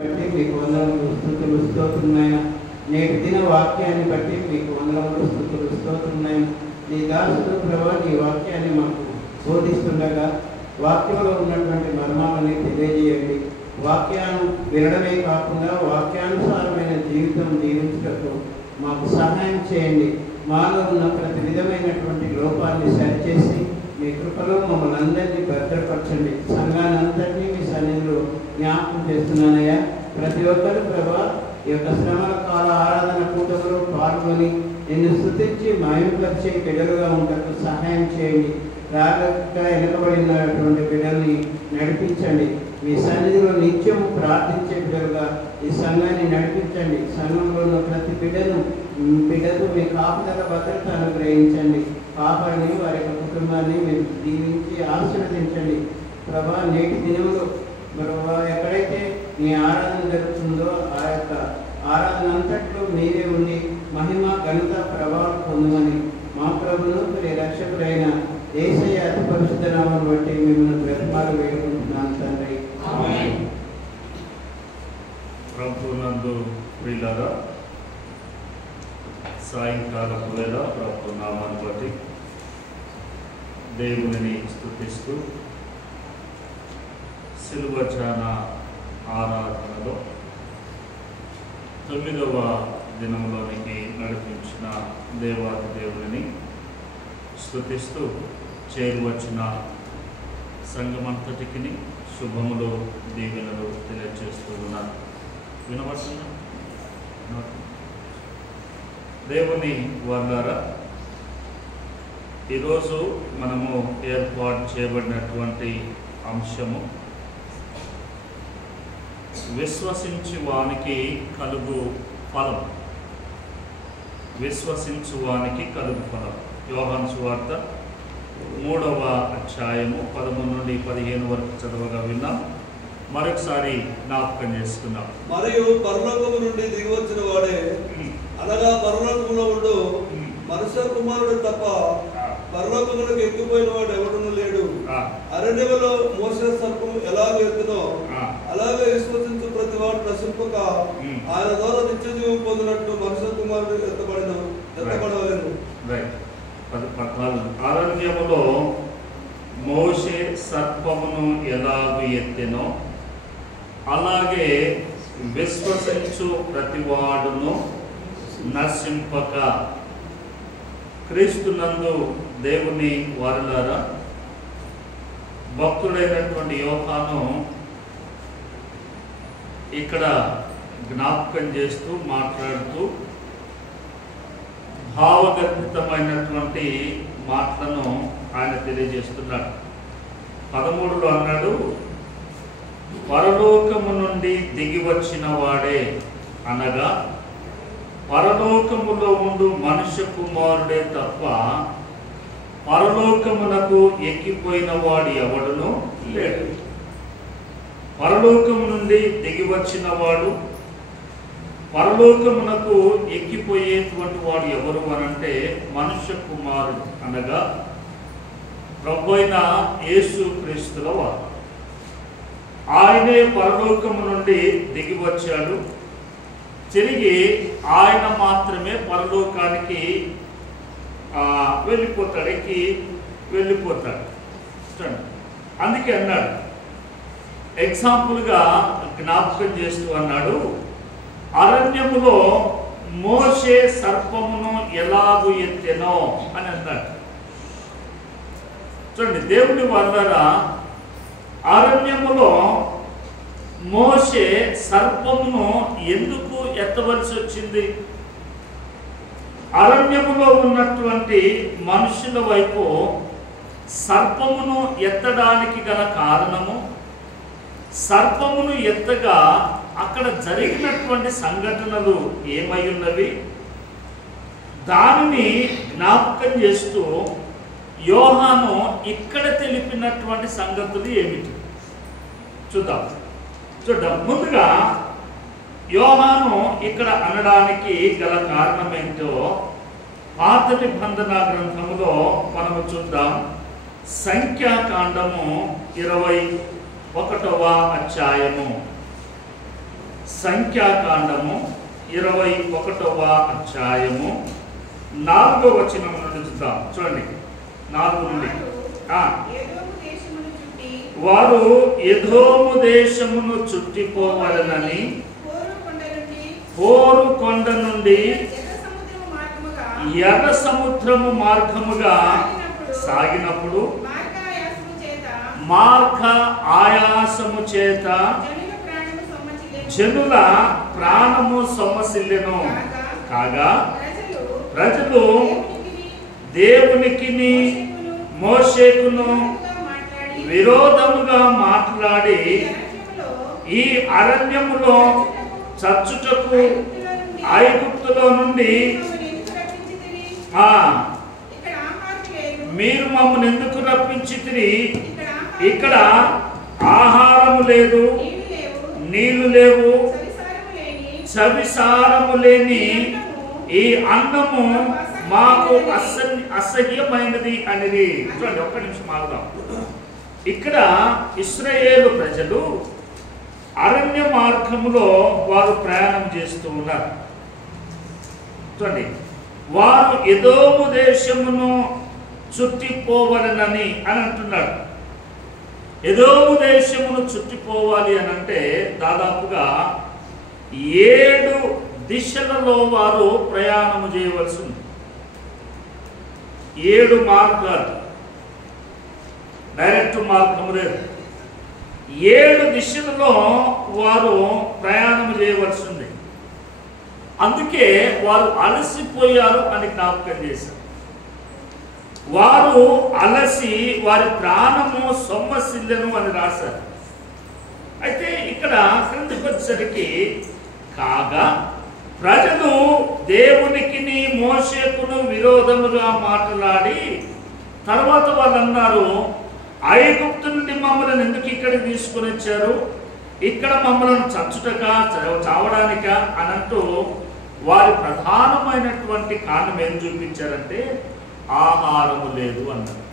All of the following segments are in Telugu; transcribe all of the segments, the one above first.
బట్టి మీకు వందనములు స్తుతులు స్తోత్రములైన నేటి దిన వాక్యాన్ని బట్టి మీకు వందనములు స్తుతులు స్తోత్రములైన నీ దాసుడు ప్రభువా నీ వాక్యాన్ని మాకు బోధిస్తుండగా వాక్యంలో ఉన్నటువంటి మర్మాలని తెలియజేయండి. వాక్యాన్ని వినడమే కాకుండా వాక్యానుసారమైన జీవితం జీవించటకు మాకు సహాయం చేయండి. మాలో ఉన్న ప్రతి విధమైనటువంటి లోపాన్ని సరిచేసి మీ కృపలో మమ్మల్ని అందరినీ భద్రపరచండి. సంఘాన్ని అంతటినీ మీ సన్నిధిలో జ్ఞాపకం చేస్తున్నానయ్యా. ప్రతి ఒక్కరు ప్రభా ఈ యొక్క శ్రమల కాల ఆరాధన కూటమిలో పాల్గొని నిన్ను స్తుతించి మహిమపరిచే బిడ్డలుగా ఉండటకు సహాయం చేయండి. రాగగా వెనుకబడినటువంటి బిడ్డల్ని నడిపించండి. మీ సన్నిధిలో నిత్యము ప్రార్థించే బిడ్డలుగా ఈ సంఘాన్ని నడిపించండి. సంఘంలో ఉన్న ప్రతి బిడ్డకు మీ కాపుదల భద్రత అనుగ్రహించండి. కాపాడిని వారి యొక్క కుటుంబాన్ని మీరు దీవించి ఆశీర్వదించండి. ప్రభా నేటి దినంలో ప్రభా ఎక్కడైతే మీ ఆరాధన జరుగుతుందో ఆ యొక్క ఆరాధన అంతట్లో మీరే ఉండి మహిమ ఘనత ప్రభావం పొందమని మా ప్రభును మీ రక్షకుడైన యేసయ్య అతి పరిశుద్ధ నామమును బట్టి మిమ్మల్ని బ్రతిమాలు వేడుకుంటున్నాను తండ్రి. ప్రభునందు ప్రియులారా, సాయంకాలం వేళ ప్రభు నామాన్ని బట్టి దేవునిని స్తుతిస్తూ సిలువ ధ్యాన ఆరాధనలో 9వ దినంలోనికి నడిపించిన దేవాది దేవుని స్తుతిస్తూ చేరువచ్చిన సంఘమంతటికి శుభములు దీవెనలు తెలియజేస్తూ ఉన్నారు. వినవచ్చునా? దేవుని వారులారా, ఈరోజు మనము ఏర్పాటు చేయబడినటువంటి అంశము విశ్వసించు వానికి కలుగు ఫలం. విశ్వసించు వానికి కలుగు ఫలం. యోహాను సువార్త 3వ అధ్యాయము 13 నుండి 15 వరకు చదవగా విన్నాం. మరొకసారి జ్ఞాపకం చేసుకున్నాం. మరియు పరలోకము నుండి దిగి వచ్చిన వాడే, అనగా పరలోకములో ఉండు మనుష్య కుమారుడు తప్ప పరలోకములకు ఎక్కిపోయిన వాడు ఎవడును లేడు. అరణ్యములో మోసే సర్పము ఎలాగ ఎత్తునో అలాగే విశ్వసించు ప్రతి వాడు నశింపక ఆయన ద్వారా నిత్య జీవం పొందినట్టు మనుష్య కుమారుడు ఎత్తబడవలెను. అరణ్యములో మోసే సర్పమును ఎలాగ ఎత్తెనో అలాగే విశ్వసించు ప్రతివాడును నశింపక. క్రీస్తునందు దేవుని వారులారా, భక్తుడైనటువంటి యోహాను ఇక్కడ జ్ఞాపకం చేస్తూ మాట్లాడుతూ భావగర్భితమైనటువంటి మాటలను ఆయన తెలియజేస్తున్నాడు. 13లో అన్నాడు, పరలోకము నుండి దిగి వచ్చిన వాడే, అనగా పరలోకములో ఉండు మనుష్య కుమారుడే తప్ప పరలోకమునకు ఎక్కిపోయిన వాడు ఎవడును లేడు. పరలోకము నుండి దిగి వచ్చిన వాడు, పరలోకమునకు ఎక్కిపోయేటువంటి వాడు ఎవరు అనంటే మనుష్య కుమారుడు, అనగా ప్రభువైన యేసు క్రీస్తుల వారు. ఆయనే పరలోకము నుండి దిగి వచ్చాడు. తిరిగి ఆయన మాత్రమే పరలోకానికి వెళ్ళిపోతాడు, ఎక్కి వెళ్ళిపోతాడు. చూడండి, అందుకే అన్నాడు, ఎగ్జాంపుల్గా జ్ఞాపకం చేస్తూ అన్నాడు, అరణ్యములో మోసే సర్పమును ఎలాగు ఎత్తెనో అని అన్నాడు. చూడండి, దేవుని వారులారా, అరణ్యములో మోసే సర్పమును ఎందుకు ఎత్తవలసి వచ్చింది? అరణ్యములో ఉన్నటువంటి మనుషుల వైపు సర్పమును ఎత్తడానికి గల కారణము, సర్పమును ఎత్తగా అక్కడ జరిగినటువంటి సంఘటనలు ఏమై ఉన్నవి, దానిని జ్ఞాపకం చేస్తూ యోహాను ఇక్కడ తెలిపినటువంటి సంగతులు ఏమిటి చూద్దాం. ముందుగా యోహాను ఇక్కడ అనడానికి గల కారణం ఏంటో పాత నిబంధన గ్రంథములో మనము చూద్దాం. సంఖ్యాకాండము 21వ అధ్యాయము సంఖ్యాకాండము 21వ అధ్యాయము 4వ వచనం నుండి చూద్దాం. చూడండి 4 నుండి. వారు ఎదోము దేశమును చుట్టిపోవాలనని హోరు కొండ నుండి ఎర్ర సముద్రము మార్గముగా సాగినప్పుడు మార్గ ఆయాసము చేత జనుల ప్రాణము సొమ్మసిల్లెను. కాగా ప్రజలు దేవునికిని మోషేకును విరోధముగా మాట్లాడి ఈ అరణ్యములో చచ్చుటకు ఐగుప్తులో నుండి మీరు మమ్మల్ని ఎందుకు రప్పించితిరి? ఇక్కడ ఆహారము లేదు, నీళ్లు లేవు, సవిసారము లేని ఈ అన్నము మాకు అసహ్యమైనది అనేది. చూడండి, ఒక్క నిమిషం ఆగుదాం. ఇక్కడ ఇశ్రాయేలు ప్రజలు అరణ్య మార్గములో వారు ప్రయాణం చేస్తూ ఉన్నారు. చూడండి, వారు ఎదోము దేశమును చుట్టిపోవలనని అని అంటున్నాడు. ఎదోము దేశమును చుట్టిపోవాలి అని అంటే దాదాపుగా 7 దిశలలో వారు ప్రయాణము చేయవలసి ఉంది. 7 మార్గాలు, డైరెక్ట్ మార్గము లేదు. 7 దిశలలో వారు ప్రయాణం చేయవలసి ఉంది. అందుకే వారు అలసిపోయారు అని జ్ఞాపకం చేశారు. వారు అలసి వారి ప్రాణము సొమ్మసిల్లెను అని రాశారు. అయితే ఇక్కడ క్రిందికి వచ్చేసరికి కాగా ప్రజలు దేవునికిని మోషేకును విరోధముగా మాట్లాడి తర్వాత వాళ్ళు అన్నారు, ఐగుప్తు నుండి మమ్మల్ని ఎందుకు ఇక్కడికి తీసుకుని వచ్చారు? ఇక్కడ మమ్మల్ని చచ్చుటక చావడానిక అని అంటూ వారి ప్రధానమైనటువంటి కారణం ఏం చూపించారంటే ఆహారము లేదు అన్నారు.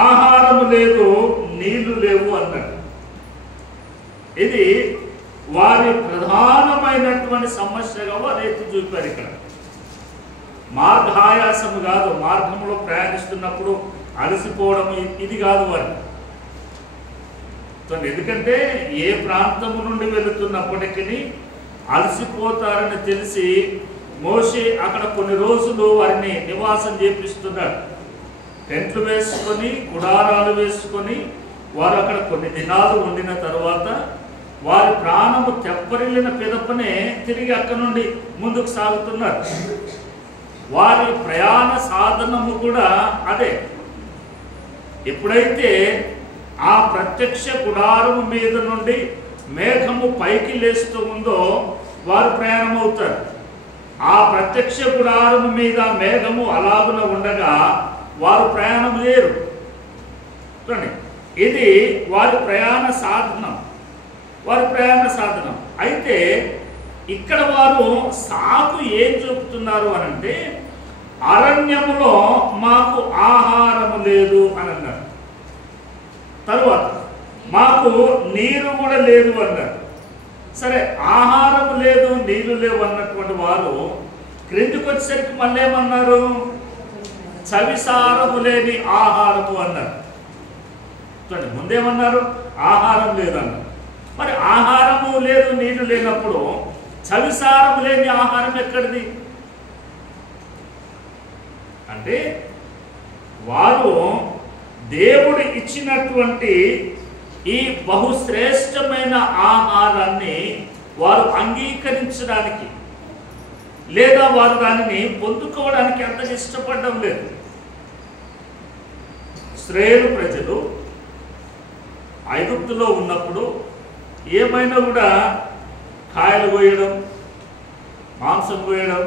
ఆహారము లేదు, నీళ్లు లేవు అన్నారు. ఇది వారి ప్రధానమైనటువంటి సమస్యగా వారు ఎత్తి చూపారు. ఇక్కడ మార్గాయాసము కాదు, మార్గంలో ప్రయాణిస్తున్నప్పుడు అలసిపోవడం ఇది కాదు వారు. ఎందుకంటే ఏ ప్రాంతము నుండి వెళుతున్నప్పటికీ అలసిపోతారని తెలిసి మోషే అక్కడ కొన్ని రోజులు వారిని నివాసం చేపిస్తున్నాడు. టెంట్లు వేసుకొని గుడారాలు వేసుకొని వారు అక్కడ కొన్ని దినాలు ఉండిన తర్వాత వారి ప్రాణము తెప్పరిల్లిన పిదపనే తిరిగి అక్కడ నుండి ముందుకు సాగుతున్నారు. వారి ప్రయాణ సాధనము కూడా అదే. ఎప్పుడైతే ఆ ప్రత్యక్ష గుడారము మీద నుండి మేఘము పైకి లేస్తూ ఉందో వారు ప్రయాణం అవుతారు. ఆ ప్రత్యక్ష గుడారము మీద మేఘము అలాగున ఉండగా వారు ప్రయాణం లేరు. చూడండి, ఇది వారి ప్రయాణ సాధనం, వారి ప్రయాణ సాధనం. అయితే ఇక్కడ వారు సాకు ఏం చూపుతున్నారు అనంటే అరణ్యములో మాకు ఆహారము లేదు అని అన్నారు. తరువాత మాకు నీరు కూడా లేదు అన్నారు. సరే, ఆహారము లేదు, నీళ్లు లేవు అన్నటువంటి వారు క్రిందికి వచ్చేసరికి మళ్ళీ ఏమన్నారు? చవిసారము లేని ఆహారము అన్నారు. చూడండి, ముందేమన్నారు? ఆహారం లేదన్నారు. మరి ఆహారము లేదు, నీళ్లు లేనప్పుడు చవిసారము లేని ఆహారం ఎక్కడిది అంటే వారు దేవుడు ఇచ్చినటువంటి ఈ బహుశ్రేష్టమైన ఆహారాన్ని వారు అంగీకరించడానికి లేదా వారు దానిని పొందుకోవడానికి అంతగా ఇష్టపడడం లేదు. ఇశ్రాయేలు ప్రజలు ఐగుప్తులో ఉన్నప్పుడు ఏమైనా కూడా కాయలు కోయడం, మాంసం కోయడం,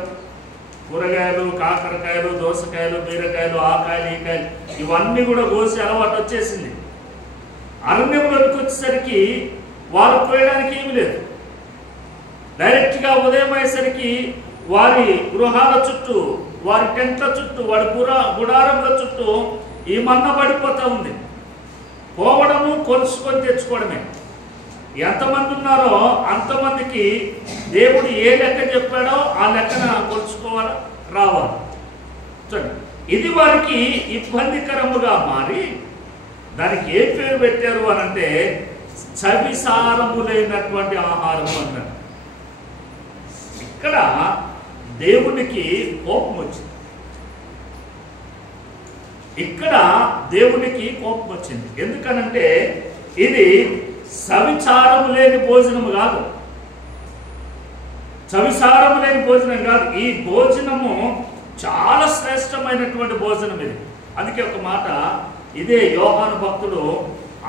కూరగాయలు, కాకరకాయలు, దోసకాయలు, బీరకాయలు, ఆ కాయలు, ఈ కాయలు ఇవన్నీ కూడా కోసి అలవాటు వచ్చేసింది. అరణ్యంలోకి వచ్చేసరికి వారు కోయడానికి ఏమి లేదు. డైరెక్ట్గా ఉదయం అయ్యేసరికి వారి గృహాల చుట్టూ, వారి టెంట్ల చుట్టూ, వారి గుడారముల చుట్టూ ఈ మన్న పడిపోతూ ఉంది. పోవడము, కొలుసుకొని తెచ్చుకోవడమే. ఎంతమంది ఉన్నారో అంతమందికి దేవుడు ఏ లెక్క చెప్పాడో ఆ లెక్కన కొలుచుకోవాలి, రావాలి. చూడండి, ఇది వారికి ఇబ్బందికరముగా మారి దానికి ఏ పేరు పెట్టారు అని అంటే చవిసారము లేనటువంటి ఆహారము అన్నారు. ఇక్కడ దేవునికి కోపం వచ్చింది, ఇక్కడ దేవునికి కోపం వచ్చింది. ఎందుకనంటే ఇది సవిచారము లేని భోజనము కాదు, చవిసారము లేని భోజనం కాదు. ఈ భోజనము చాలా శ్రేష్టమైనటువంటి భోజనం ఇది. అందుకే ఒక మాట ఇదే యోహాను భక్తుడు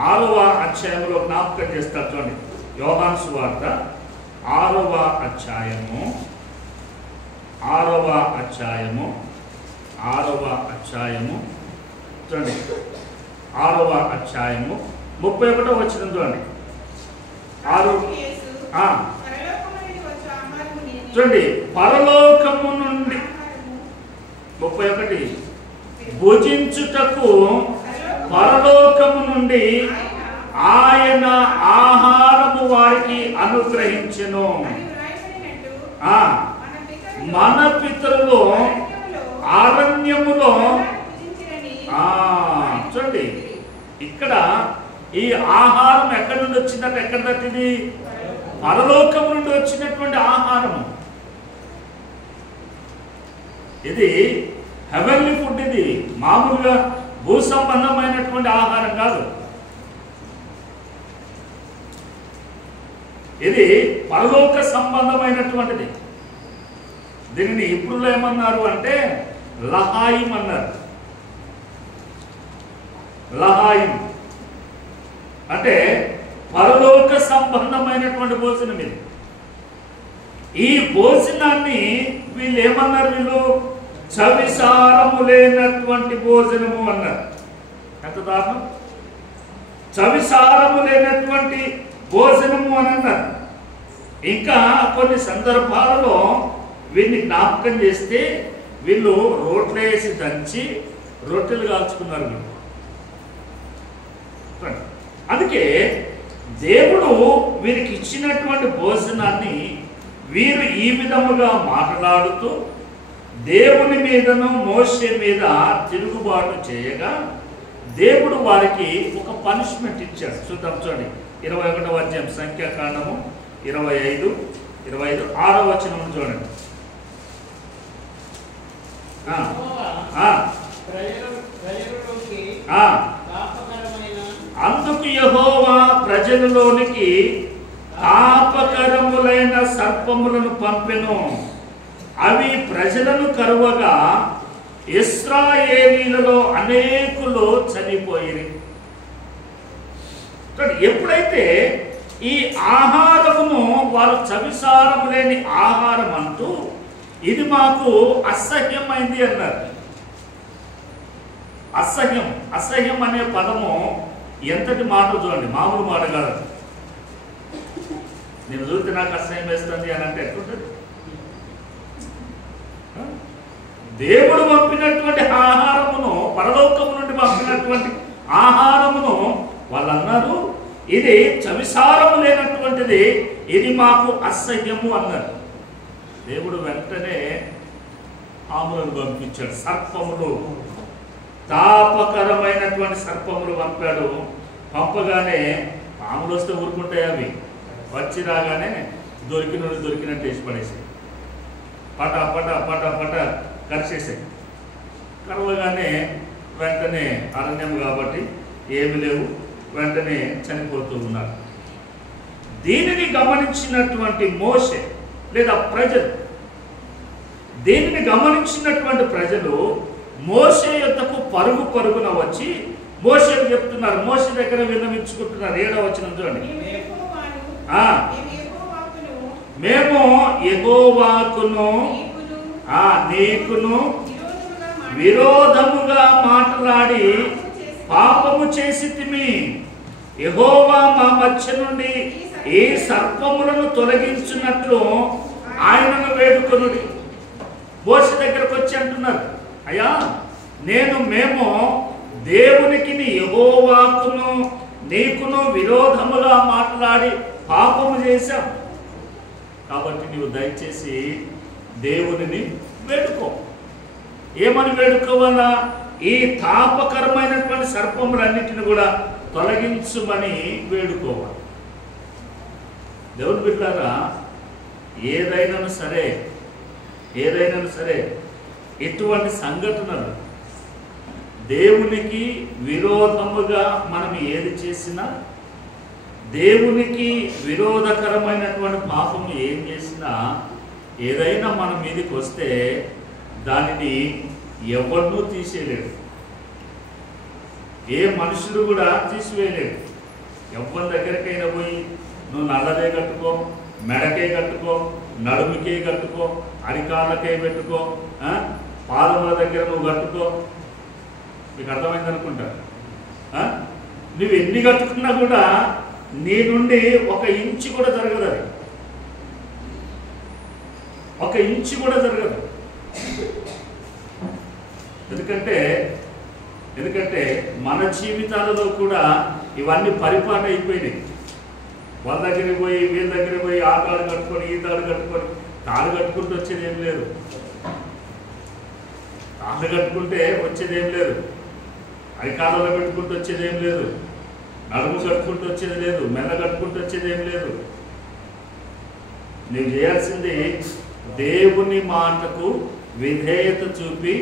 6వ అధ్యాయంలో జ్ఞాపకం చేస్తారు. చూడండి, యోహాను సువార్త 6వ అధ్యాయము 6వ అధ్యాయము చూడండి, 6వ అధ్యాయము 31వ వచనం చూడండి. 6 చూడండి, పరలోకము నుండి 31 భుజించుటకు పరలోకము నుండి ఆయన ఆహారము వారికి అనుగ్రహించెను. మన పితరులు అరణ్యములో చూడండి, ఇక్కడ ఈ ఆహారం ఎక్కడి నుండి వచ్చిందంటే ఎక్కడ తట్టింది? పరలోకం నుండి వచ్చినటువంటి ఆహారము. ఇది హెవెన్లీ ఫుడ్, ఇది మామూలుగా భూ సంబంధమైనటువంటి ఆహారం కాదు. ఇది పరలోక సంబంధమైనటువంటిది. దీనిని ఇప్పుడులో ఏమన్నారు అంటే లహాయిం అన్నారు. లహాయిం అంటే పరలోక సంబంధమైనటువంటి భోజనం ఇది. ఈ భోజనాన్ని వీళ్ళు ఏమన్నారు? వీళ్ళు చవిసారము లేనటువంటి భోజనము అన్నారు. ఎంత దారుణం! చవిసారము లేనటువంటి భోజనము అని అన్నారు. ఇంకా కొన్ని సందర్భాలలో వీళ్ళని జ్ఞాపకం చేస్తే వీళ్ళు రోట్లు వేసి దంచి రొట్టెలు కాల్చుకున్నారు వీళ్ళు. అందుకే దేవుడు వీరికి ఇచ్చినటువంటి భోజనాన్ని వీరు ఈ విధముగా మాట్లాడుతూ దేవుని మీదను మోషే మీద తిరుగుబాటు చేయగా దేవుడు వారికి ఒక పనిష్మెంట్ ఇచ్చాడు. చూద్దాం, చూడండి 21వ అధ్యాయం సంఖ్యాకాండము 25 6వ వచనం చూడండి. అందుకు యెహోవా ప్రజలలోనికి తాపకరములైన సర్పములను పంపెను. అవి ప్రజలను కరువగా ఇశ్రాయేలీలలో అనేకులు చనిపోయిరి. ఎప్పుడైతే ఈ ఆహారమును వారు చవిసారము లేని ఆహారం అంటూ ఇది మాకు అసహ్యమైంది అన్నారు. అసహ్యం, అసహ్యం అనే పదము ఎంతటి మాట చూడండి, మామూలు మాట కాదు. నేను చూస్తే నాకు అసహ్యం వేస్తుంది అని అంటే ఎట్లుంటుంది? దేవుడు పంపినటువంటి ఆహారమును, పరలోకము నుండి పంపినటువంటి ఆహారమును వాళ్ళు అన్నారు ఇది చవిసారము లేనటువంటిది, ఇది మాకు అసహ్యము అన్నారు. దేవుడు వెంటనే ఆములను పంపించాడు. సర్పములు, తాపకరమైనటువంటి సర్పములు పంపాడు. పంపగానే పాములు వస్తే ఊరుకుంటాయి, అవి వచ్చి రాగానే దొరికినట్టు వేసి పడేసాయి. పట పట పట పట కరిచేసాయి. కరవగానే వెంటనే అరణ్యం కాబట్టి ఏమి లేవు, వెంటనే చనిపోతూ ఉన్నారు. దీనిని గమనించినటువంటి మోషే లేదా ప్రజలు, దీనిని గమనించినటువంటి ప్రజలు మోషే యొద్దకు పరుగున వచ్చి మోషేకు చెప్తున్నారు. మోషే దగ్గర విన్నవించుకుంటున్నారు. 7వ వచనం చూడండి. మేము యెహోవాకును నీకును విరోధముగా మాట్లాడి పాపము చేసితిమి. యెహోవా మా మధ్య నుండి ఈ సర్పములను తొలగించున్నట్లు ఆయనను వేడుకొనుడి. మోషే దగ్గరకు వచ్చి అంటున్నారు, అయ్యా మేము దేవునికి యెహోవాకును నీకును విరోధముగా మాట్లాడి పాపము చేశాం. కాబట్టి నీవు దయచేసి దేవునిని వేడుకో. ఏమని వేడుకోవాలా? ఈ తాపకరమైనటువంటి సర్పములన్నిటిని కూడా తొలగించుమని వేడుకోవాలి. దేవుని బిడ్డలారా, ఏదైనా సరే ఇటువంటి సంఘటనలు దేవునికి విరోధముగా మనం ఏది చేసినా, దేవునికి విరోధకరమైనటువంటి పాపము ఏం చేసినా, ఏదైనా మన మీదకి వస్తే దానిని ఎవరినూ తీసేయలేడు. ఏ మనుషులు కూడా తీసివేయలేడు. ఎవరి దగ్గరికైనా పోయి నువ్వు నల్లదే కట్టుకో, మెడకే కట్టుకో, నడుముకే కట్టుకో, అరికాళ్ళకే పెట్టుకో, పాదముల దగ్గర నువ్వు కట్టుకో. మీకు అర్థమైంది అనుకుంటా. నువ్వు ఎన్ని కట్టుకున్నా కూడా నీ నుండి 1 ఇంచు కూడా జరగదు. అది 1 ఇంచు కూడా జరగదు. ఎందుకంటే మన జీవితాలలో కూడా ఇవన్నీ పరిపాటు అయిపోయినాయి. వాళ్ళ దగ్గరికి పోయి వీళ్ళ దగ్గరికి పోయి ఆ తాడు కట్టుకొని ఈ తాడు కట్టుకొని, తాడు కట్టుకుంటూ వచ్చేది ఏం లేదు. తాడు కట్టుకుంటే వచ్చేది ఏం లేదు. అరికాలలో పెట్టుకుంటూ వచ్చేది ఏం లేదు. నడుము కట్టుకుంటూ వచ్చేది లేదు. మెల్ల కట్టుకుంటూ వచ్చేది ఏం లేదు. నువ్వు చేయాల్సింది దేవుని మాటకు విధేయత చూపి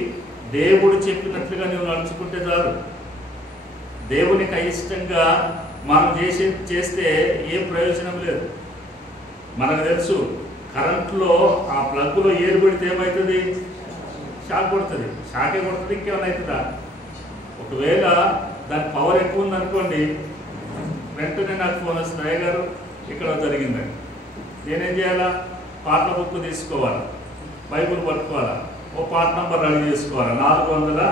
దేవుడు చెప్పినట్లుగా నువ్వు నడుచుకుంటే చాలు. దేవునికి అయిష్టంగా మనం చేస్తే ఏం ప్రయోజనం లేదు. మనకు తెలుసు, కరెంట్లో ఆ ప్లగ్లో ఏరు పెడితే ఏమవుతుంది? షాక్ కొడుతుంది. షాకే కొడుతుంది, ఇంకేమైనా అవుతుందా? ఒకవేళ దాని పవర్ ఎక్కువ ఉందనుకోండి, వెంటనే నాకు ఫోన్ వస్తుంది, అయ్య గారు ఇక్కడ జరిగిందని. నేనేం చేయాలా? పాట బుక్ తీసుకోవాలా, బైబుల్ పట్టుకోవాలా, ఓ పాట నంబర్ రెడీ చేసుకోవాలా. 400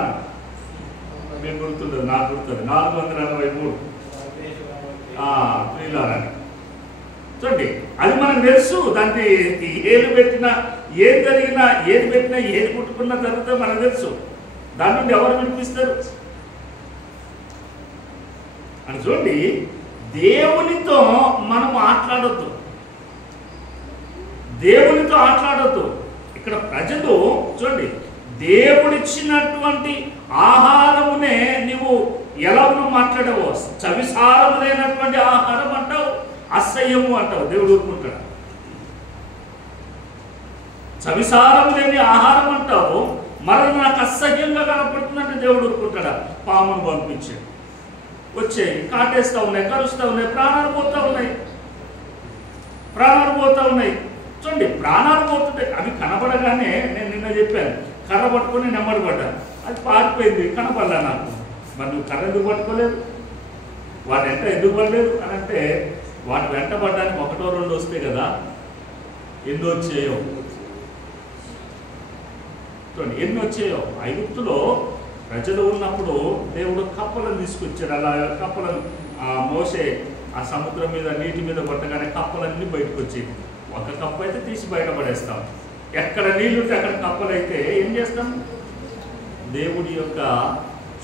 మీకు గుర్తుంటుంది, నాకు గుర్తుంది, 463 ప్రియులారని. చూడండి, అది మనకు తెలుసు. దానికి ఏది పెట్టినా, ఏది జరిగినా, ఏది పెట్టినా, ఏది పుట్టుకున్నా జరుగుతుందో మనకు తెలుసు. దాని నుండి ఎవరు వినిపిస్తారు అని. చూడండి, దేవునితో మనం మాట్లాడొద్దు. దేవునితో ఆటలాడొద్దు. ఇక్కడ ప్రజలు చూడండి, దేవుడిచ్చినటువంటి ఆహారమునే నీవు ఎలా మాట్లాడవో, చవిసారములైనటువంటి ఆహారం అంటావు, అసహ్యము అంటావు. దేవుడు ఊరుకుంటాడు. చవిసారం లేని ఆహారం అంటావు, మరి నాకు అసహ్యంగా కనపడుతుందంటే దేవుడు ఊరుకుంటాడా? పామును పంపించాడు, వచ్చాయి, కాటేస్తూ ఉన్నాయి, కరుస్తూ ఉన్నాయి, ప్రాణాలు పోతూ ఉన్నాయి. చూడండి, ప్రాణాలు పోతుంటాయి. అవి కనపడగానే నేను నిన్న చెప్పాను, కర్ర పట్టుకొని నెమ్మడి పడ్డాను. అది పారిపోయింది, కనపడలే నాకు. మరి నువ్వు కర్ర ఎందుకు పట్టుకోలేదు? వాటి వెంట ఎందుకు పడలేదు అని అంటే, వాటి వెంట పడడానికి 1 2 వస్తాయి కదా, ఎన్ని వచ్చాయో చూడండి, ఎన్ని వచ్చాయో. ఐగుప్తులో ప్రజలు ఉన్నప్పుడు దేవుడు కప్పలను తీసుకొచ్చాడు. అలా కప్పలను మోసే ఆ సముద్రం మీద నీటి మీద పట్టగానే కప్పలన్నీ బయటకు వచ్చాయి. 1 కప్ప అయితే తీసి బయటపడేస్తాం. ఎక్కడ నీళ్ళుంటే అక్కడ కప్పలు అయితే ఏం చేస్తాం? దేవుడి యొక్క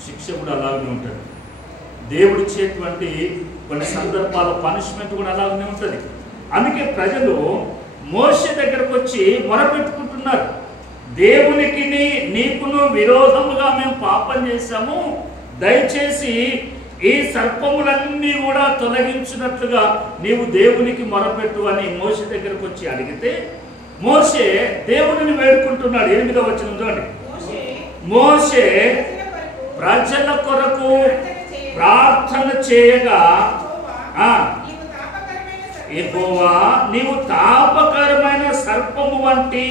శిక్ష కూడా అలాగే ఉంటుంది. దేవుడు ఇచ్చేటువంటి కొన్ని సందర్భాల పనిష్మెంట్ కూడా అలాగనే ఉంటుంది. అందుకే ప్రజలు మోషే దగ్గరకు వచ్చి మొరపెట్టుకుంటున్నారు, దేవునికి నీకును విరోధముగా మేము పాపం చేశాము, దయచేసి ఈ సర్పములన్నీ కూడా తొలగించినట్లుగా నీవు దేవునికి మొరపెట్టు అని మోషే దగ్గరకు వచ్చి అడిగితే, మోషే దేవుడిని వేడుకుంటున్నాడు. 8వ వచనం చూడండి. మోషే ప్రజల కొరకు ప్రార్థన చేయగా, యెహోవా నీవు తాపకరమైన సర్పము వంటి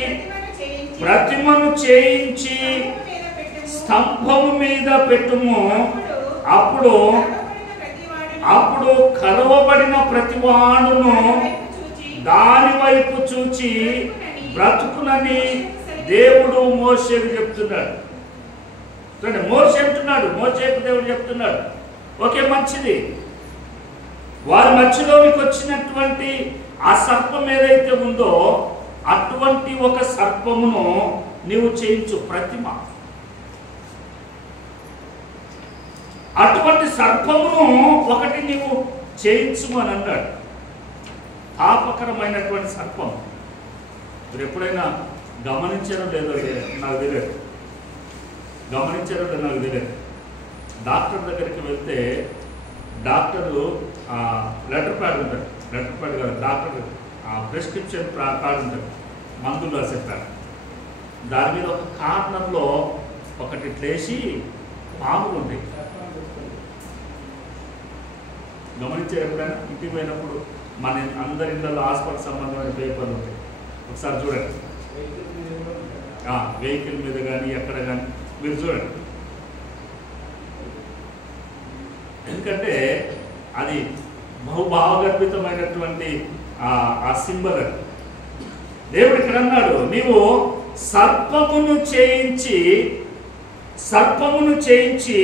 ప్రతిమను చేయించి స్తంభము మీద పెట్టుము. అప్పుడు కలవబడిన ప్రతివాడును దాని వైపు చూచి బ్రతుకునని దేవుడు మోషేకు చెప్తున్నాడు. చూడండి, మోషే అంటున్నాడు, మోషేకు దేవుడు చెప్తున్నాడు, ఓకే మంచిది, వారి మధ్యలోనికి వచ్చినటువంటి ఆ సర్పం ఏదైతే ఉందో అటువంటి ఒక సర్పమును నీవు చేయించు, ప్రతిమ. అటువంటి సర్పమును ఒకటి నీవు చేయించు అని అన్నాడు. తాపకరమైనటువంటి సర్పం. మీరు ఎప్పుడైనా గమనించారో లేదో నాకు తెలియదు, గమనించారో లేదో నాకు తెలియదు. డాక్టర్ దగ్గరికి వెళ్తే డాక్టరు లెటర్ ప్యాడ్ ఉంటుంది, లెటర్ ప్యాడ్ కాదు, డాక్టర్ ప్రిస్క్రిప్షన్ కార్డు ఉంటుంది, మందులు రాసేస్తారు. దాని మీద ఒక కార్నర్లో ఒకటి ఇట్లేసి పాములు ఉంటాయి. గమనించారు ఎప్పుడైనా? ఇంటికి పోయినప్పుడు మన అందరి ఇళ్ళలో హాస్పిటల్ సంబంధమైన పేపర్లు ఉంటాయి, ఒకసారి చూడండి. వెహికల్ మీద కానీ ఎక్కడ కానీ మీరు చూడండి. ఎందుకంటే అది బహుభావగర్భితమైనటువంటి ఆ సింబల్. అది దేవుడు ఇక్కడ అన్నాడు, నీవు సర్పమును చేయించి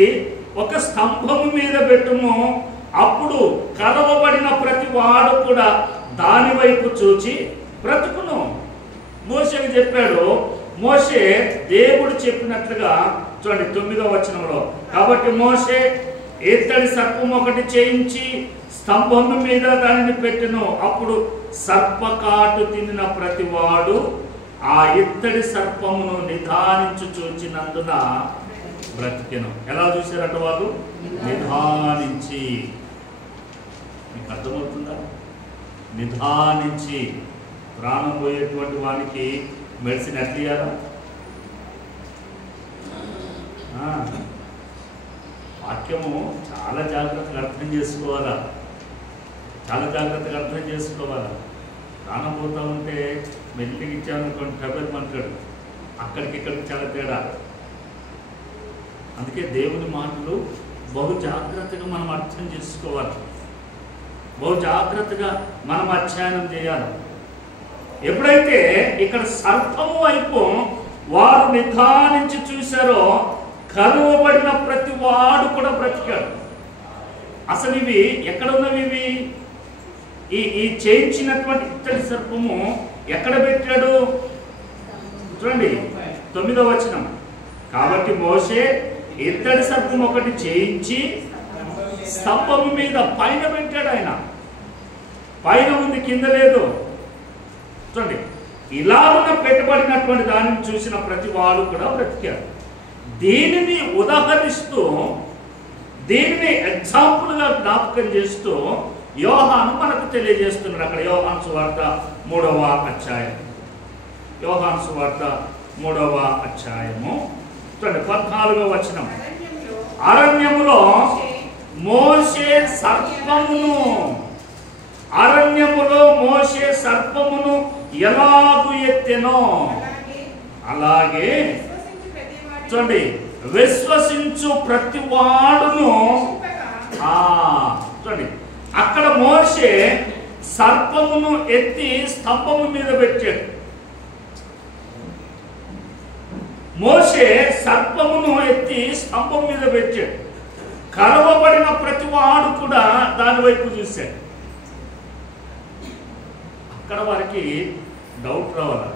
ఒక స్తంభము మీద పెట్టుము, అప్పుడు కలవబడిన ప్రతి వాడు కూడా దాని వైపు చూచి బ్రతుకును. మోషేకి చెప్పాడు. మోషే దేవుడు చెప్పినట్లుగా చూడండి 9వ వచనంలో, కాబట్టి మోషే ఇత్తడి సర్పం ఒకటి చేయించి స్తంభము మీద దానిని పెట్టెను, అప్పుడు సర్పకాటు తినిన ప్రతి వాడు ఆ ఇత్తడి సర్పమును నిదానించి చూచినందున బ్రతికెను. ఎలా చూశారట వాళ్ళు? నిదానించి. మీకు అర్థమవుతుందా? నిదానించి. ప్రాణం పోయేటువంటి వానికి మెడిసిన్ ఎట్లా ఇయ్యాలా? వాక్యము చాలా జాగ్రత్తగా అర్థం చేసుకోవాలా, చాలా జాగ్రత్తగా అర్థం చేసుకోవాలా. ప్రాణం పోతా ఉంటే మెల్లిగా ఇచ్చామనుకోండి టబర్ అంటాడు, అక్కడికి ఇక్కడికి చాలా తేడా. అందుకే దేవుని మాటలు బహు జాగ్రత్తగా మనం అర్థం చేసుకోవాలి, బహు జాగ్రత్తగా మనం అధ్యయనం చేయాలి. ఎప్పుడైతే ఇక్కడ సర్పము వైపు వారు నిదానించి చూశారో కరువబడిన ప్రతి వాడు కూడా బ్రతికాడు. అసలు ఇవి ఎక్కడ ఉన్నవి? ఇవి ఈ చేయించినటువంటి ఇత్తడి సర్పము ఎక్కడ పెట్టాడు? చూడండి 9వ వచనం, కాబట్టి మోషే ఇత్తడి సర్పం ఒకటి చేయించి స్తంభము మీద పైన పెట్టాడు. ఆయన పైన ఉంది, కింద లేదు. చూడండి, ఇలా ఉన్న పెట్టబడినటువంటి దానిని చూసిన ప్రతి వాడు కూడా బ్రతికాడు. దీనిని ఉదాహరిస్తూ, దీనిని ఎగ్జాంపుల్గా జ్ఞాపకం చేస్తూ యోహాను మనకు తెలియజేస్తున్నాడు. అక్కడ యోహాను సువార్త 3వ అధ్యాయం, యోహాను సువార్త 3వ అధ్యాయము 14వ వచనం, అరణ్యములో మోషే సర్పమును ఎలాగు ఎత్తెనో అలాగే చూడండి విశ్వసించు ప్రతి వాడును. చూడండి, అక్కడ మోషే సర్పమును ఎత్తి స్తంభము మీద పెట్టాడు. మోషే సర్పమును ఎత్తి స్తంభం మీద పెట్టాడు. కరవబడిన ప్రతి వాడు కూడా దాని వైపు చూశాడు. అక్కడ వారికి డౌట్ రావాలి,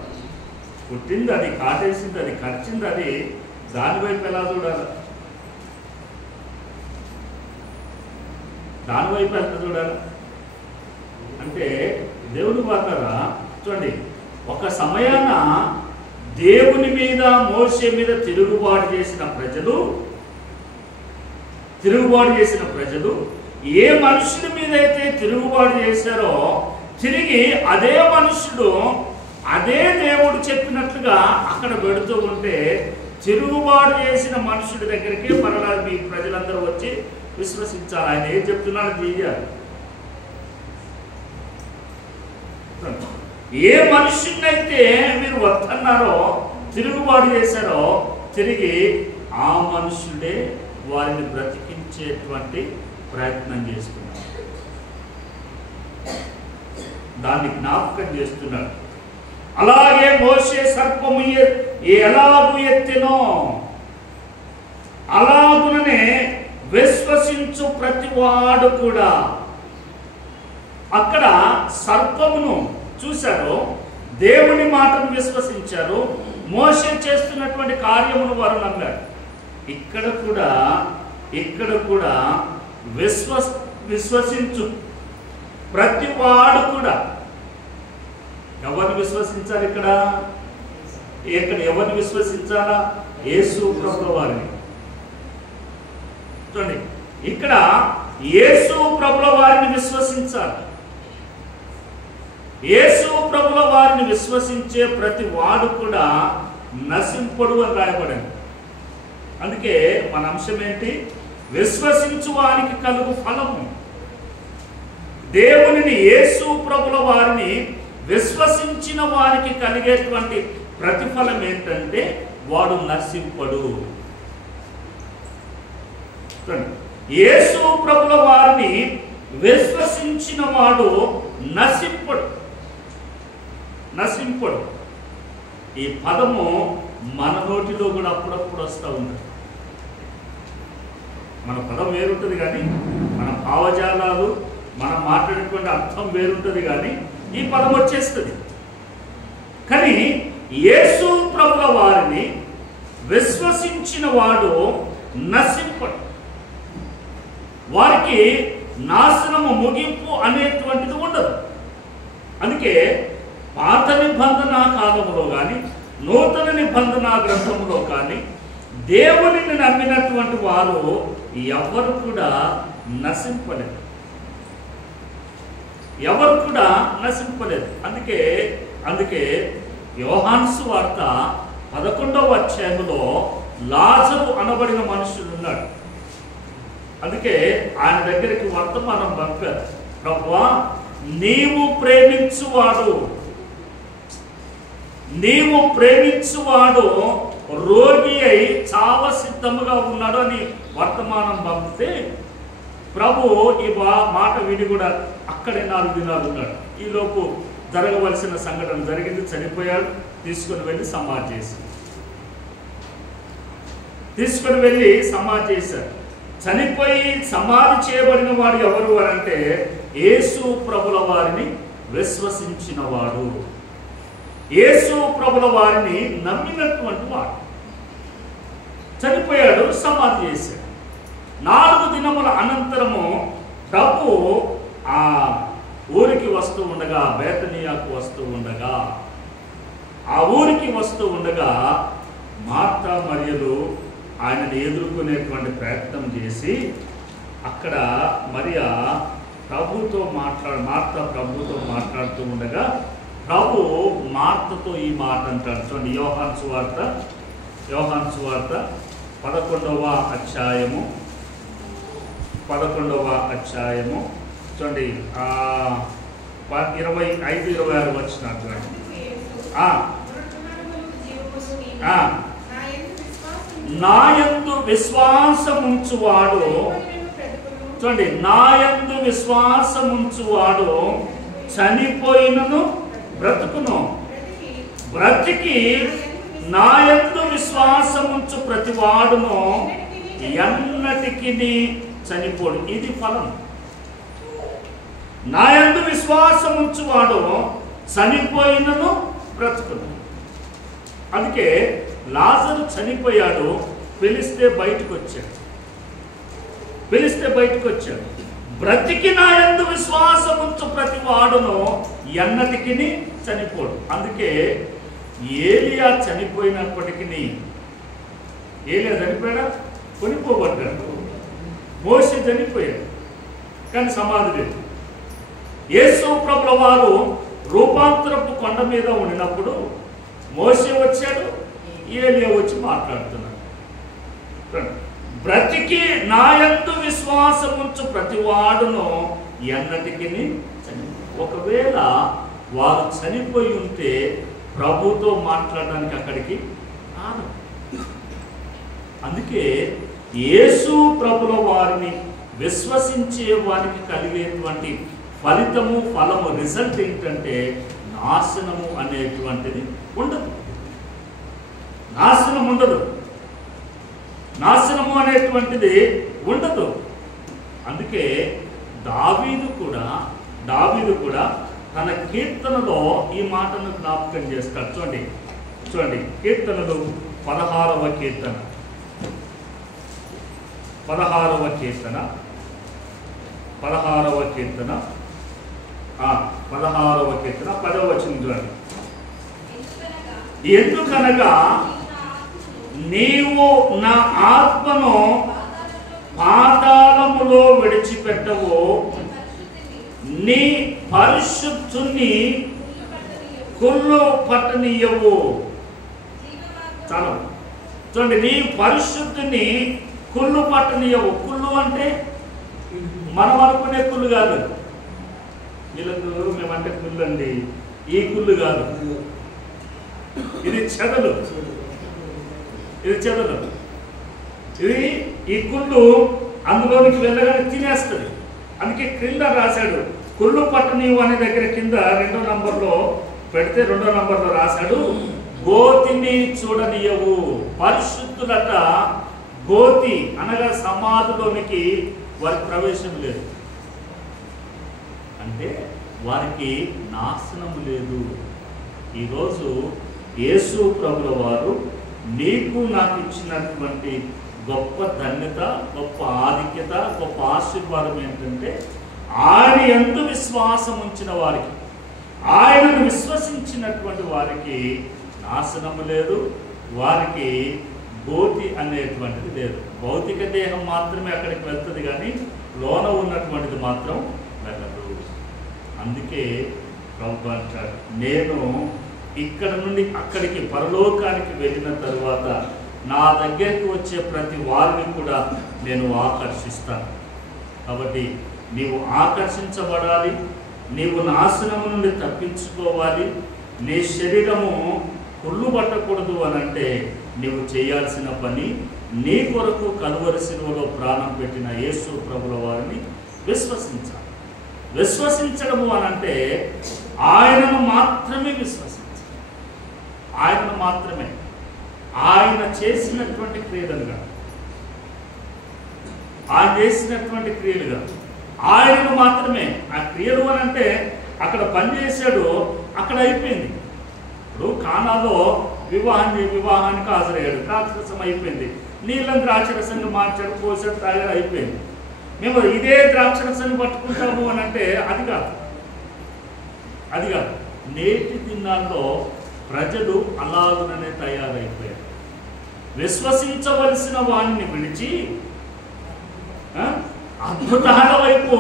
పుట్టింది అది, కాటేసింది అది, కరిచింది అది, దాని వైపు ఎలా చూడాలి? దాని వైపు ఎంత చూడాలి అంటే దేవుని వార్తరా చూడండి, ఒక సమయాన దేవుని మీద మోషే మీద తిరుగుబాటు చేసిన ప్రజలు ఏ మనుషుడి మీద అయితే తిరుగుబాటు చేశారో తిరిగి అదే మనుషుడు అదే దేవుడు చెప్పినట్లుగా అక్కడ పెడుతూ ఉంటే తిరుగుబాటు చేసిన మనుషుడి దగ్గరికి మరలా మీ ప్రజలందరూ వచ్చి విశ్వసించాలి. ఆయన ఏం చెప్తున్నాడు చేయాలి. ఏ మనుషున్నైతే మీరు వద్దన్నారో, తిరుగుబాటు చేశారో, తిరిగి ఆ మనుషుడే వారిని బ్రతికించేటువంటి ప్రయత్నం చేస్తున్నారు. దాన్ని జ్ఞాపకం చేస్తున్నాడు. అలాగే మోషే సర్పము ఎలాగు ఎత్తెనో అలాగుననే విశ్వసించు ప్రతి వాడు కూడా. అక్కడ సర్పమును చూశారు, దేవుని మాటను విశ్వసించారు, మోషే చేస్తున్నటువంటి కార్యమును వారు నమ్మారు. ఇక్కడ కూడా విశ్వసించు ప్రతి వాడు కూడా విశ్వసించాలి? ఇక్కడ ఎవరిని విశ్వసించాలా? యేసు ప్రభుల వారిని. చూడండి, ఇక్కడ యేసు ప్రభుల వారిని విశ్వసించాలి. యేసు ప్రభుల వారిని విశ్వసించే ప్రతి వాడు కూడా నశింపడు అని రాయబడింది. అందుకే మన అంశం ఏంటి? విశ్వసించు వారికి కలుగు ఫలము. దేవునిని, యేసు ప్రభుల వారిని విశ్వసించిన వారికి కలిగేటువంటి ప్రతిఫలం ఏంటంటే వాడు నశింపడు. యేసు ప్రభుల వారిని విశ్వసించిన వాడు నశింపడు. ఈ పదము మన నోటిలో కూడా అప్పుడప్పుడు వస్తూ ఉంటుంది. మన పదం వేరుంటుంది కానీ, మన భావజాలాలు, మనం మాట్లాడేటువంటి అర్థం వేరుంటుంది కానీ ఈ పదం వచ్చేస్తుంది. కానీ యేసు ప్రభుల వారిని విశ్వసించిన వాడు నశింపడు. వారికి నాశనము, ముగింపు అనేటువంటిది ఉండదు. అందుకే పాత నిబంధన కాలంలో కానీ, నూతన నిబంధన గ్రంథంలో కానీ దేవునిని నమ్మినటువంటి వారు ఎవరు కూడా నశింపలేదు. అందుకే యోహాను సువార్త 11వ అధ్యాయంలో లాజరు అనబడిన మనుషుడు ఉన్నాడు. అందుకే ఆయన దగ్గరికి వర్తమానం పంపారు. ప్రభువా, నీవు ప్రేమించువాడు రోగి అయి చావ సిద్ధముగా ఉన్నాడు అని వర్తమానం పంపితే ప్రభు ఈ మాట విని కూడా అక్కడే 4 దినాలు ఉన్నాడు. ఈలోపు జరగవలసిన సంఘటన జరిగింది. చనిపోయాడు. తీసుకొని వెళ్ళి సమాధి చేశారు. చనిపోయి సమాధి చేయబడిన వాడు ఎవరు అంటే యేసు ప్రభుల వారిని విశ్వసించిన వాడు, యేసు ప్రభుల వారిని నమ్మినటువంటి వాడు. చనిపోయాడు, సమాధి చేశాడు. 4 దినముల అనంతరము ప్రభు ఆ ఊరికి వస్తూ ఉండగా, బేతనియాకు వస్తూ ఉండగా మార్తా మరియలు ఆయనను ఎదుర్కొనేటువంటి ప్రయత్నం చేసి అక్కడ మరియా మార్తా ప్రభుతో మాట్లాడుతూ ఉండగా ప్రభు మార్తతో ఈ మాట అంటాడు. చూడండి, యోహాను సువార్త 11వ అధ్యాయము చూడండి 25-26 వచ్చినట్టు. నాయందు విశ్వాసముంచువాడు, చూడండి, నాయందు విశ్వాసముంచువాడు చనిపోయినను బ్రతుకును, బ్రతికి నాయందు విశ్వాసముంచు ప్రతివాడును ఎన్నటికి చనిపోడు. ఇది ఫలం. నాయందు విశ్వాసముంచువాడు చనిపోయినను బ్రతుకును. అందుకే లాజరు చనిపోయాడు, పిలిస్తే బయటకు వచ్చాడు. బ్రతికి నాయందు విశ్వాసముంచు ప్రతి వాడును ఎన్నటికి చనిపోడు. అందుకే ఏలియా చనిపోయినప్పటికీ, ఏలియా చనిపోయాడా? కొనిపోబడ్డాడు. మోషే చనిపోయాడు కానీ సమాధి లేదు. యేసు ప్రభుల వారు రూపాంతరపు కొండ మీద ఉండినప్పుడు మోషే వచ్చాడు, ఏలియా వచ్చి మాట్లాడుతున్నాడు. బ్రతికి నాయందు విశ్వాసముంచు ప్రతి వాడును ఎన్నటికి చనిపోడు. ఒకవేళ వారు చనిపోయి ఉంటే ప్రభుతో మాట్లాడడానికి అక్కడికి రాదు. అందుకే యేసు ప్రభుల వారిని విశ్వసించే వారికి కలిగేటువంటి ఫలము రిజల్ట్ ఏంటంటే నాశనము అనేటువంటిది ఉండదు. నాశనము అనేటువంటిది ఉండదు. అందుకే దావీదు కూడా తన కీర్తనలో ఈ మాటను జ్ఞాపకం చేస్తాడు. చూడండి కీర్తనలు 16వ కీర్తన 10వ వచనం చూడండి. ఎందుకనగా నీవు నా ఆత్మను పాతాళములో విడిచిపెట్టవు, నీ పరిశుద్ధుని కుళ్ళు పట్టనీయవు. చాలా చూడండి, నీ పరిశుద్ధుని కుళ్ళు పట్టనీయవు. కుళ్ళు అంటే మనం అనుకునే కుళ్ళు కాదు. వీళ్ళకు మేమంటే కుళ్ళు అండి, ఈ కుళ్ళు కాదు. ఇది చెదలు, ఇది చెదలు. ఇది ఈ కుళ్ళు అందులోనికి వెళ్ళగానే తినేస్తుంది. అందుకే క్రింద రాశాడు, కుళ్ళు పట్టనీవు అనే దగ్గర కింద 2వ నంబర్లో పెడితే 2వ నంబర్లో రాశాడు, గోతిని చూడనీయవు. పరిశుద్ధులట గోతి అనగా సమాధిలోనికి వారికి ప్రవేశం లేదు, అంటే వారికి నాశనం లేదు. ఈరోజు యేసు ప్రభుల వారు నీకు నాకు ఇచ్చినటువంటి గొప్ప ధన్యత, గొప్ప ఆధిక్యత, గొప్ప ఆశీర్వాదం ఏంటంటే ఆయన యందు విశ్వాసం ఉంచిన వారికి, ఆయనను విశ్వసించినటువంటి వారికి నాశనము లేదు, వారికి గోతి అనేటువంటిది లేదు. భౌతిక దేహం మాత్రమే అక్కడికి వెళ్తుంది, కానీ లోన ఉన్నటువంటిది మాత్రం వెళ్ళదు. అందుకే ప్రభు అంటాడు, నేను ఇక్కడ నుండి అక్కడికి పరలోకానికి వెళ్ళిన తరువాత నా దగ్గరికి వచ్చే ప్రతి వారిని కూడా నేను ఆకర్షిస్తాను. కాబట్టి నీవు ఆకర్షించబడాలి, నీవు నాశనము నుండి తప్పించుకోవాలి, నీ శరీరము కుళ్ళు పట్టకూడదు అని అంటే నీవు చేయాల్సిన పని నీ కొరకు కలువరి శిలువలో ప్రాణం పెట్టిన యేసు ప్రభుల వారిని విశ్వసించాలి. విశ్వసించడము అనంటే ఆయనను మాత్రమే విశ్వసించాలి, ఆయనను మాత్రమే, ఆయన చేసినటువంటి క్రియలుగా, ఆయన చేసినటువంటి క్రియలుగా ఆయనను మాత్రమే. ఆ క్రియలు అని అంటే అక్కడ పనిచేశాడు, అక్కడ అయిపోయింది. ఇప్పుడు కానాలో వివాహానికి హాజరయ్యాడు, ద్రాక్షరసం అయిపోయింది, నీళ్ళని ద్రాక్షరసంగా మార్చాడు, పోసాడు, తాగాడు, అయిపోయింది. మేము ఇదే ద్రాక్షరసాన్ని పట్టుకుంటాము అని అంటే అది కాదు, అది కాదు. నేటి దినాల్లో ప్రజలు అలాగుననే తయారైపోయారు. విశ్వసించవలసిన వాడిని విడిచి అద్భుతాల వైపు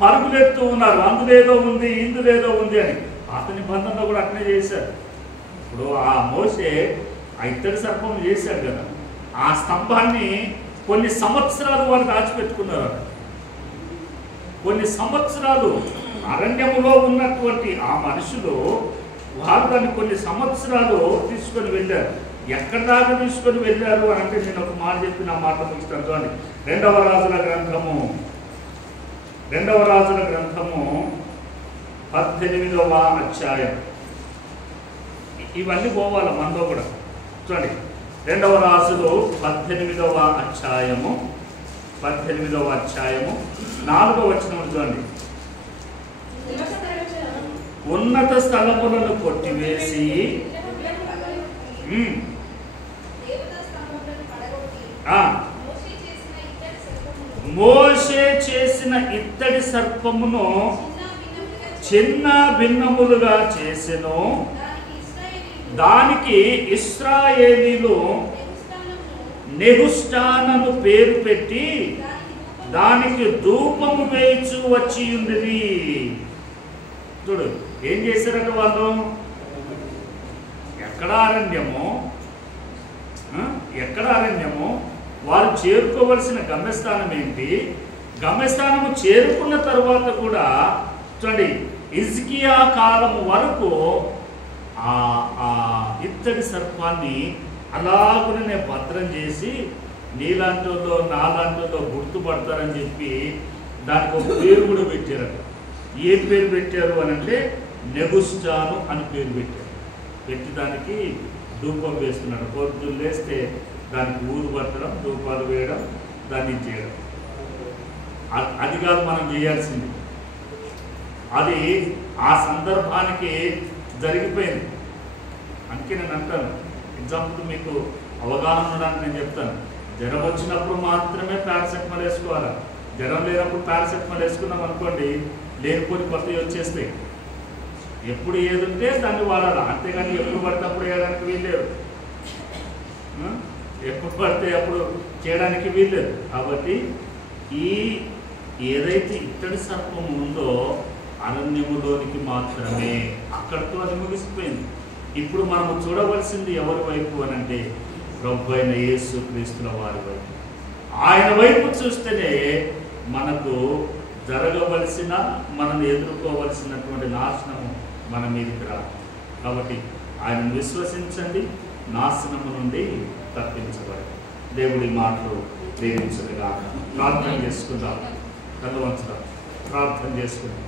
పరుగులెత్తూ ఉన్నారు. అందులేదో ఉంది, ఇందులేదో ఉంది అని. పాత నిబంధనలో కూడా అట్నే చేశారు. ఇప్పుడు ఆ మోషే ఆ ఇత్తడి సర్పం చేశాడు కదా, ఆ స్తంభాన్ని కొన్ని సంవత్సరాలు వాళ్ళు దాచిపెట్టుకున్నారు. కొన్ని సంవత్సరాలు అరణ్యములో ఉన్నటువంటి ఆ మనుషులు వారు దాన్ని కొన్ని సంవత్సరాలు తీసుకొని వెళ్ళారు. ఎక్కడి దాకా తీసుకొని వెళ్ళారు అని అంటే నేను ఒక మాట చెప్పి నా మాట ముగిస్తాను. చూడండి, 2వ రాజుల గ్రంథము 18వ అధ్యాయం. ఇవన్నీ పోవాలి మనలో కూడా. చూడండి, 2వ రాజులు 18వ అధ్యాయము 4వ వచనం చూడండి. ఉన్నత స్థలములను కొట్టివేసి మోషే చేసిన ఇత్తడి సర్పమును చిన్న భిన్నములుగా చేసెను. దానికి ఇశ్రాయేలీలు నెహుష్టానను పేరు పెట్టి దానికి ధూపము వేయచు వచ్చి ఉంది. చూడు, ఏం చేశారట వాళ్ళు? ఎక్కడ అరణ్యమో వారు చేరుకోవలసిన గమ్యస్థానం ఏంటి? గమ్యస్థానము చేరుకున్న తర్వాత కూడా చూడండి, హిజ్కియా కాలము వరకు ఆ ఇత్తడి సర్పాన్ని అలాగునే భద్రం చేసి నీలాంటిలో నాలాంటిలో గుర్తుపడతారని చెప్పి దానికి ఒక పేరు కూడా పెట్టారట. ఏ పేరు పెట్టారు అని అంటే నెహుష్టాను అని పేరు పెట్టారు. పెట్టి దానికి ధూపం వేస్తున్నాడు. పొద్దున్న లేస్తే దానికి ఊరు పట్టడం, ధూపాలు వేయడం, దాన్ని చేయడం. అది కాదు మనం చేయాల్సింది. అది ఆ సందర్భానికి జరిగిపోయింది. అందుకే నేను అంటాను, ఎగ్జాంపుల్ మీకు అవగాహన ఉండడానికి నేను చెప్తాను. జ్వరం వచ్చినప్పుడు మాత్రమే పారాసెటమాల్ వేసుకోవాలి. జ్వరం లేనప్పుడు పారాసెటమాల్ వేసుకున్నాం అనుకోండి, లేనిపోని కొత్తవి వచ్చేస్తాయి. ఎప్పుడు ఏది ఉంటే దాన్ని వాడాలి, అంతేగాని ఎప్పుడు పడితే అప్పుడు వేయడానికి వీల్లేదు, ఎప్పుడు పడితే అప్పుడు చేయడానికి వీల్లేదు. కాబట్టి ఈ ఏదైతే ఇత్తడి సర్పం ఉందో అరణ్యములోనికి మాత్రమే, అక్కడితో అది ముగిసిపోయింది. ఇప్పుడు మనము చూడవలసింది ఎవరి వైపు అని అంటే ప్రభు అయిన యేసు క్రీస్తుల వారి వైపు. ఆయన వైపు చూస్తేనే మనకు జరగవలసిన, మనం ఎదుర్కోవలసినటువంటి నాశనము మన మీదకి రాదు. కాబట్టి ఆయనను విశ్వసించండి, నాశనము నుండి తప్పించబడి. దేవుడి మాటలు దీవించదుగా. ప్రార్థన చేసుకుందాం, కళ్ళు వంచుదాం, ప్రార్థన చేసుకుందాం.